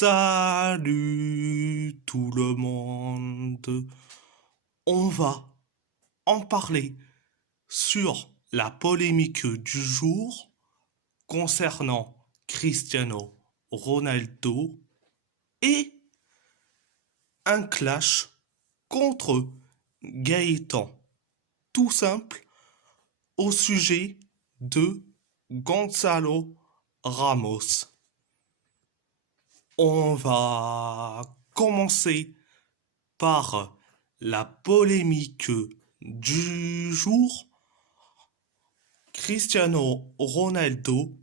Salut tout le monde. On va en parler sur la polémique du jour concernant Cristiano Ronaldo et un clash contre Gaëtan. Tout simple au sujet de Gonzalo Ramos. On va commencer par la polémique du jour. Cristiano Ronaldo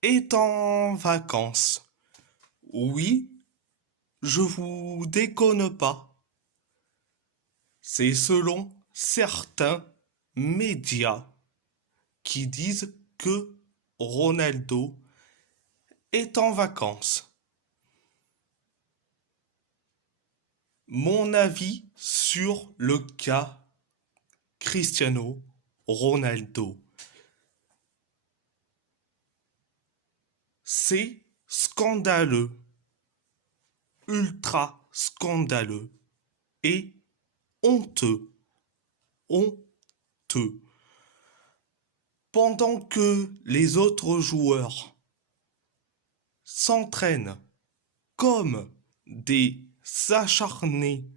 est en vacances. Oui, je vous déconne pas. C'est selon certains médias qui disent que Ronaldo est en vacances. Mon avis sur le cas Cristiano Ronaldo. C'est scandaleux, ultra scandaleux et honteux, honteux. Pendant que les autres joueurs s'entraînent comme des acharnés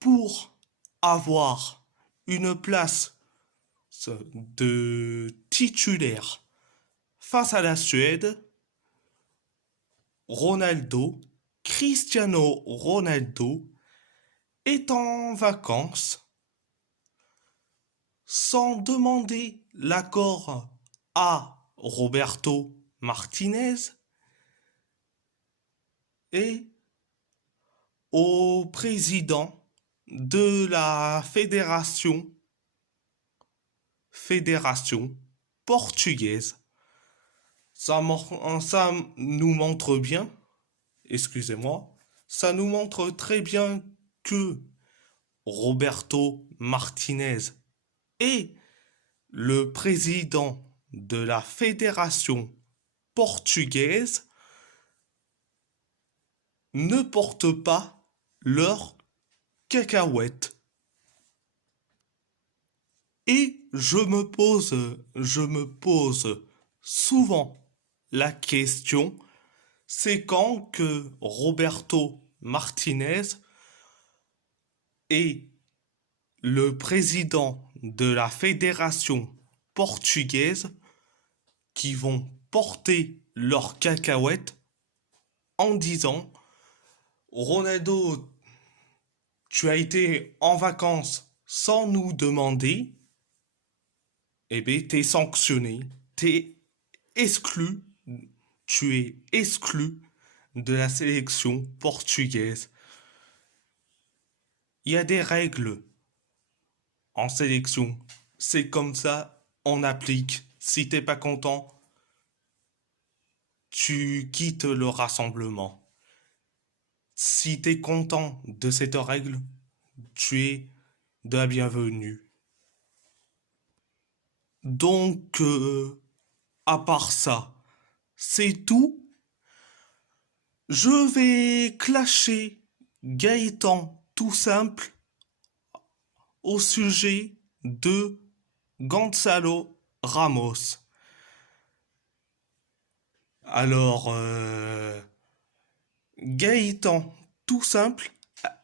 pour avoir une place de titulaire face à la Suède, Cristiano Ronaldo, est en vacances sans demander l'accord à Roberto Martinez et au président de la fédération portugaise. Ça nous montre bien, excusez-moi, ça nous montre très bien que Roberto Martinez et le président de la fédération portugaise ne portent pas leurs cacahuètes. Et je me pose souvent la question, c'est quand que Roberto Martinez et le président de la fédération portugaise qui vont porter leurs cacahuètes en disant Ronaldo, tu as été en vacances sans nous demander, eh bien, t'es sanctionné, t'es exclu, tu es exclu de la sélection portugaise. Il y a des règles en sélection. C'est comme ça, on applique. Si t'es pas content, tu quittes le rassemblement. Si t'es content de cette règle, tu es de la bienvenue. Donc, à part ça, c'est tout. Je vais clasher Gaëtan tout simple au sujet de Gonzalo Ramos. Alors, Gaëtan tout simple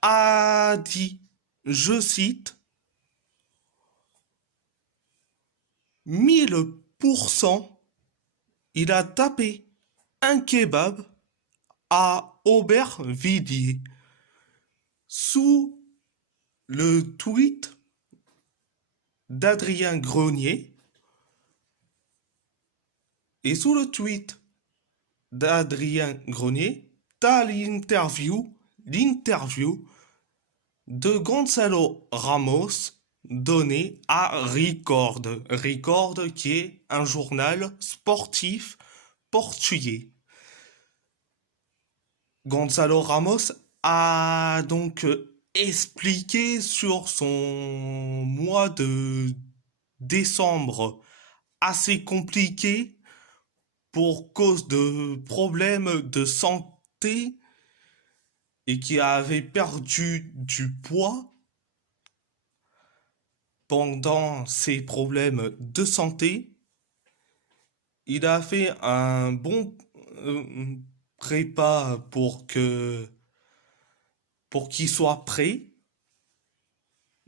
a dit, je cite, 1000%, il a tapé un kebab à Aubervilliers. Sous le tweet d'Adrien Grenier et sous le tweet d'Adrien Grenier, t'as l'interview de Gonzalo Ramos donnée à Record. Record qui est un journal sportif portugais. Gonzalo Ramos a donc expliqué sur son mois de décembre assez compliqué pour cause de problèmes de santé santé et qui avait perdu du poids pendant ses problèmes de santé. Il a fait un bon prépa pour qu'il soit prêt,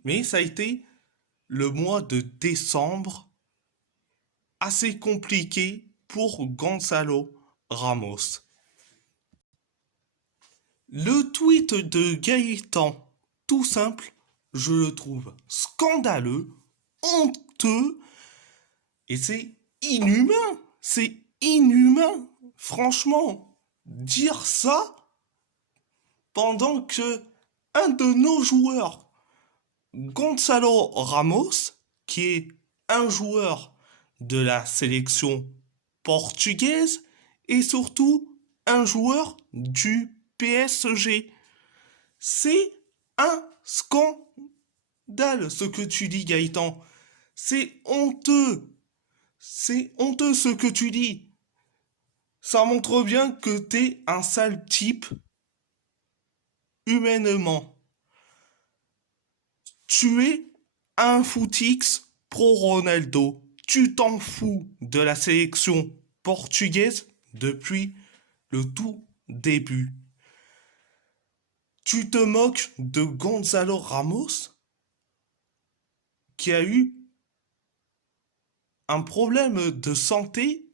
mais ça a été le mois de décembre assez compliqué pour Gonzalo Ramos. Le tweet de Gaëtan, tout simple, je le trouve scandaleux, honteux, et c'est inhumain. C'est inhumain. Franchement, dire ça pendant que un de nos joueurs, Gonzalo Ramos, qui est un joueur de la sélection portugaise et surtout un joueur du PSG. C'est un scandale ce que tu dis, Gaëtan. C'est honteux. C'est honteux ce que tu dis. Ça montre bien que t'es un sale type humainement. Tu es un footix pro Ronaldo. Tu t'en fous de la sélection portugaise depuis le tout début. Tu te moques de Gonzalo Ramos qui a eu un problème de santé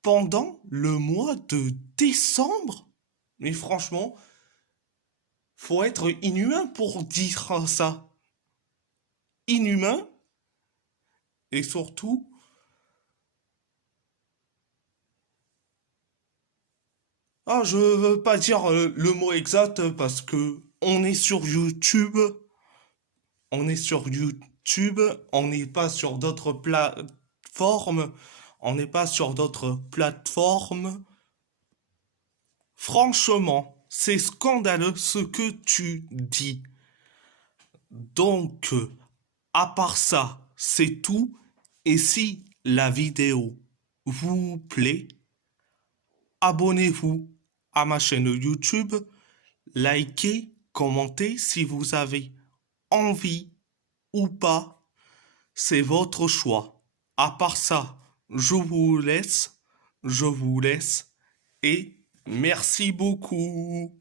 pendant le mois de décembre. Mais franchement, faut être inhumain pour dire ça. Inhumain et surtout, je veux pas dire le mot exact parce que on est sur YouTube. On est sur YouTube, on n'est pas sur d'autres plateformes. On n'est pas sur d'autres plateformes. Franchement, c'est scandaleux ce que tu dis. Donc, à part ça, c'est tout. Et si la vidéo vous plaît, abonnez-vous à ma chaîne YouTube, likez, commentez si vous avez envie ou pas, c'est votre choix. À part ça, je vous laisse et merci beaucoup.